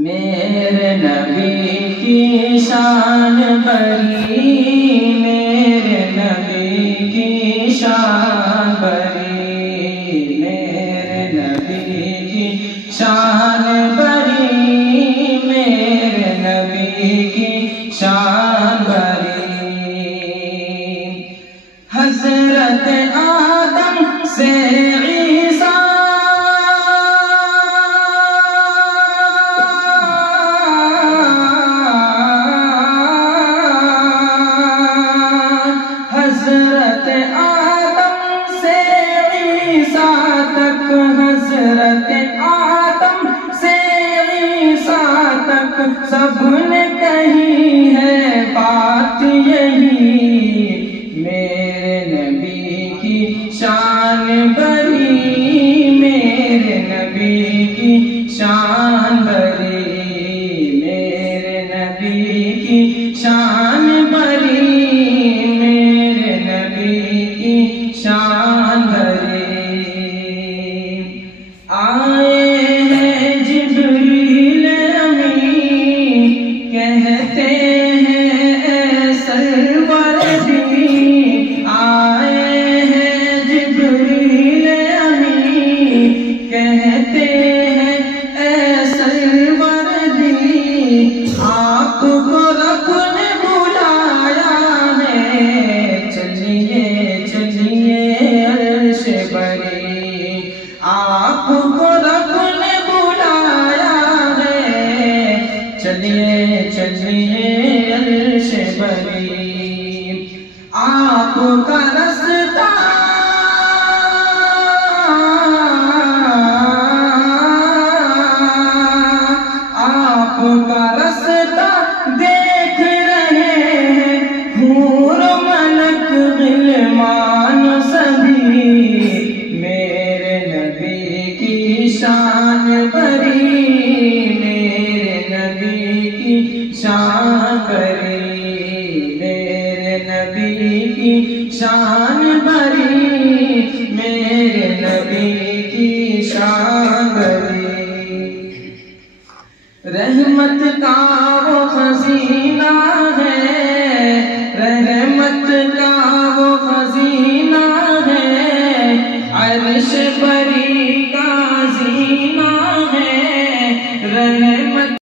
मेरे नबी की शान बड़ी, मेरे नबी की शान बड़ी, मेरे नबी की शान बड़ी, मेरे नबी की शान बड़ी। हज़रत आदम से ईसा, हज़रत आदम से ईसा तक, हज़रत आदम से ईसा तक सबने कही है बात यही, मेरे नबी की शान बड़ी, मेरे नबी की शान बड़ी, मेरे नबी की शान बड़ी, मेरे नबी की शान बड़ी। आए हैं जिब्रील अमीन, कहते हैं सरवर दी, आए हैं जिब्रील अमीन, कहते हैं सरवर दी, आपको रब ने बुलाया है, चलिए चलिए अर्श बरी, आपको रब ने बुलाया है, चलिए चलिए अर्श बरी। आपका रास्ता आपका रास्ता देख रहे हैं हूर मलक गिलमान सभी, मेरे नबी की शान बड़ी, मेरे नबी की शान बड़ी, मेरे नबी की शान बड़ी, मेरे नबी की शान बड़ी। रहमत का वो